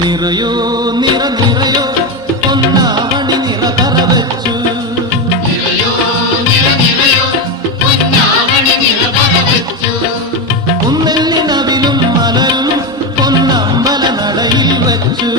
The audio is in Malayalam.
നിറയോ നിറ നിറയോ പൊന്നാവണി നിറതറ വെച്ചു. കുന്നെല്ലിനവിലും മലരും പൊന്നമ്പല നടയിൽ വെച്ചു.